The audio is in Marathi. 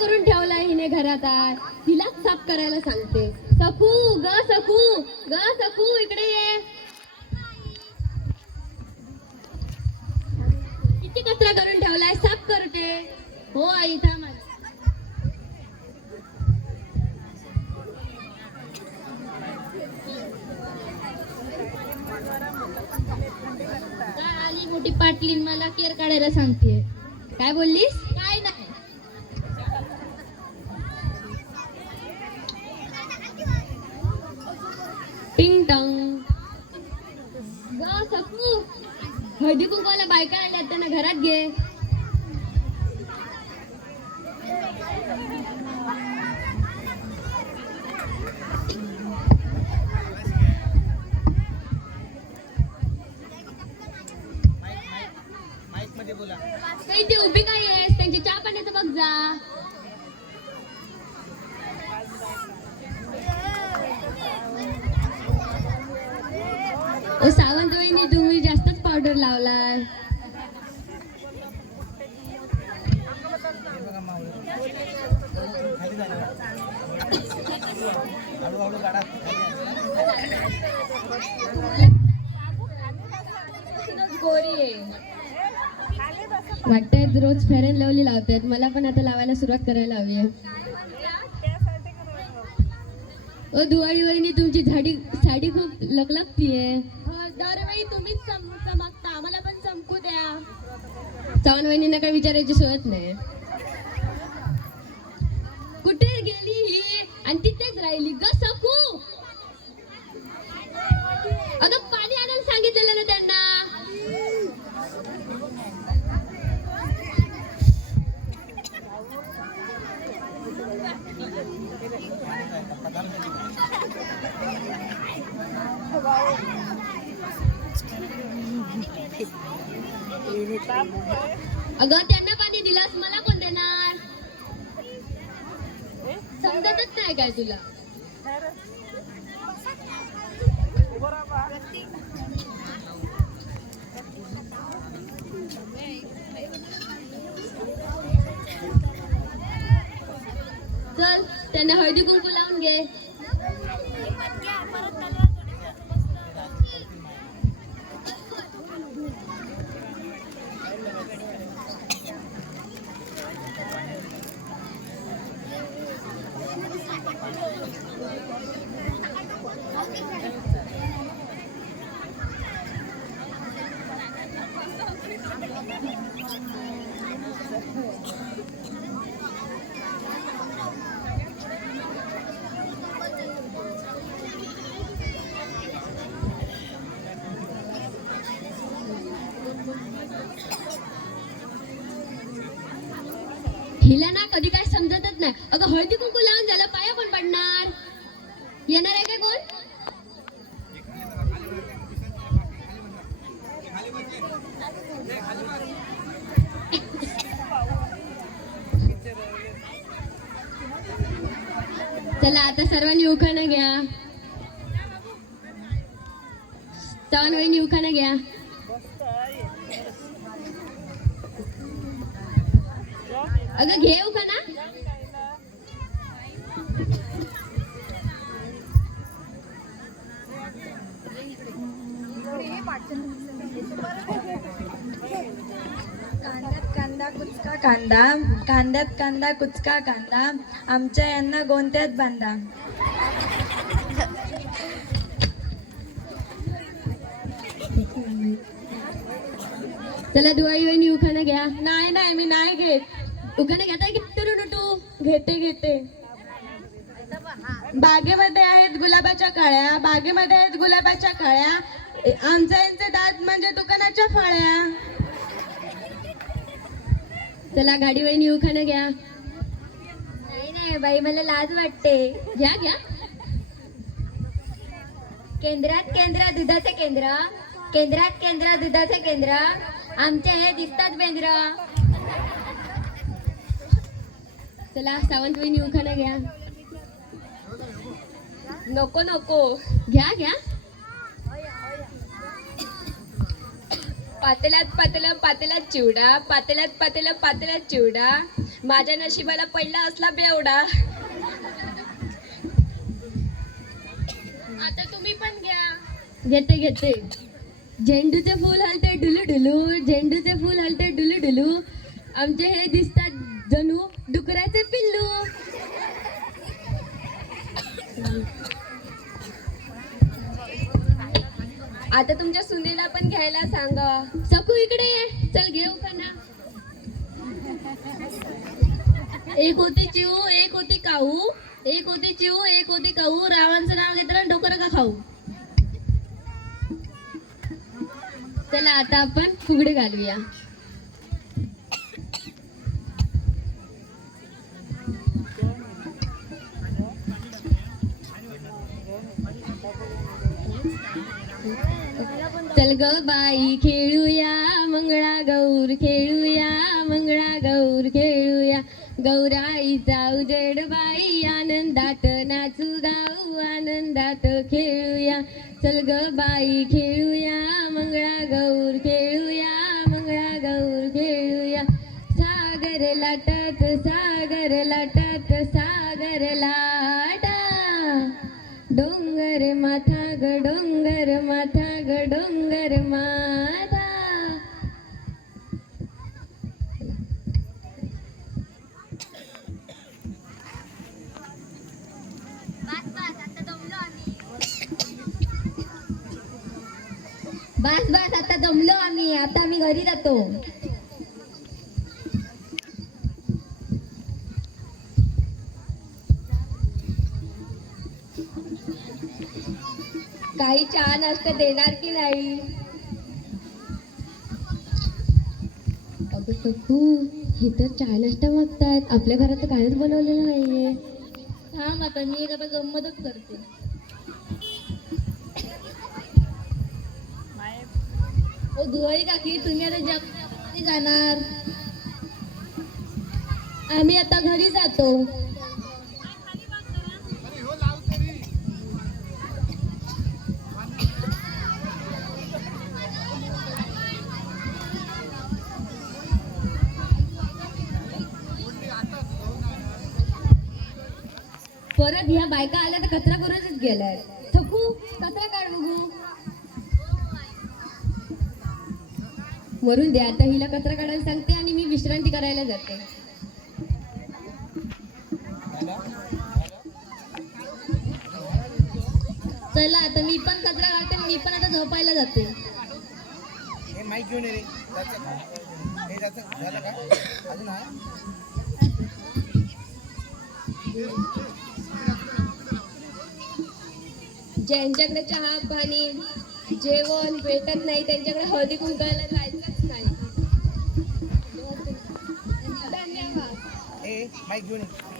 करून ठेवलाय हिने घरात आज. तिलाच साफ करायला सांगते. सकू ग सकू ग सकू इकडे ये. किती कचरा करून ठेवलाय, साफ करते. हो आई थांब. काय आली मोठी पाटलीन मला केर काढायला सांगते. काय बोललीस? काय नाही. टिंग टंग ग सकू, हळदी कुंकवाला बायका आल्या त्यांना घरात घे. काही ती उभी काय आहेस, त्यांची चहा पाण्याचं बघ जा. ओ सावंत वहिनी, तुम्ही जास्तच पावडर लावलाय. गोरी आहे वाटतंय. रोज फेअर अँड लवली लावतायत, मला पण आता लावायला सुरुवात करायला हवी आहे. ओ दुवाळी वहिनी, तुमची साडी खूप लकलकतीये. दरवेळी तुम्हीच चमकता, आम्हाला पण चमकू द्या. चव्हाण वहिनींना काही विचारायची सोयच नाही. कुठे गेली ही आणि तिथेच राहिली ग सकू. अगं पाणी आणायला सांगितलेलं ना त्यांना. अगं त्यांना पाणी दिलास, मला कोण देणार? समजतच नाही काय तुला? चल त्यांना हळदी कुंकू लावून घे. हिला ना कधी काय समजतच नाही. अगं हळदी कुंकू लावून झालं, पाया कोण पडणार? येणार आहे काय कोण? चला आता सर्वांनी उखाणा घ्या. चव्हाण वहिनी उखाणा घ्या. अगं घे उखाणा. कांद्यात कांदा कुचका कांदा, कांद्यात कांदा कुचका कांदा, आमच्या यांना गोंत्यात बांधा. चला दुवाळी वहिनी उखाणा घ्या. नाही नाही, मी नाही घेत. उखाणा घेताय की तू? घेते. बागेमध्ये आहेत गुलाबाच्या कळ्या, बागेमध्ये आहेत गुलाबाच्या कळ्या, आमच्या यांचे दात म्हणजे दुकानाच्या फळ्या. चला गाडी वहिनी उखाणा घ्या. नाही बाई, मला लाज वाटते. घ्या. केंद्रात केंद्र दुधाचे केंद्र, केंद्रात केंद्र दुधाचे केंद्र, आमचे हे दिसतात बेंद्र. चला सावंत वहिनी उखाणा घ्या. नको घ्या. पातेल्यात पातेलं पातेल्यात चिवडा, पातेल्यात पातेलं पातेल्यात चिवडा, माझ्या नशिबाला पहिला असला बेवडा. आता तुम्ही पण घ्या. घेते घेते. झेंडूचे फूल हलते डुलू डुलू, झेंडूचे फूल हलते डुलू डुलू, आमचे हे दिसतात जणू डुकराचे पिल्लू. आता तुमच्या सुनेला पण घ्यायला सांगा. सकू इकडे ये, चल घेऊ खाना. एक होती चिऊ एक होती काऊ, एक होती चिऊ एक होती काऊ, रावांचं नाव घेतलं डोकर का खाऊ. चला आता आपण फुगडे घालूया. चल ग बाई खेळूया मंगळागौर, खेळूया मंगळागौर, खेळूया गौराईचा उजेड बाई, आनंदात नाचू गाऊ, आनंदात खेळूया. चल ग बाई खेळूया मंगळागौर, खेळूया मंगळागौर, खेळूया. सागर लाटात सागर लाटात सागर लाटा, डोंगर माथा ग डोंगर माथा ग डोंगर माथा. बस बस आता दमलो आम्ही, आता आम्ही घरी जातो. काही चहा नाश्ता देणार की नाही. अगं सकू, हे तर चहा नाश्ता मागतायत, आपल्या घरात तर काहीच बनवलेलं नाहीये. थांब आता मी एक आता गंमतच करते. ओ दुवाई काकी, तुम्ही आता जग जाणार, आम्ही आता घरी जातो. परत ह्या बायका आल्या तर कचरा करूनच गेलाय. थकू, कचरा काढ बघू. वरून द्या, आता हिला कचरा काढायला सांगते आणि मी विश्रांती करायला जाते. चला आता मी पण कचरा काढते, मी पण आता झोपायला जाते. माईक घेऊन ये रे. हे जायचं झालं का अजून आहे. ज्यांच्याकडे चहा पाणी जेवण भेटत नाही त्यांच्याकडे हळदी कुंकवायला जायचंच नाही. धन्यवाद. हे माईक घेऊन ये.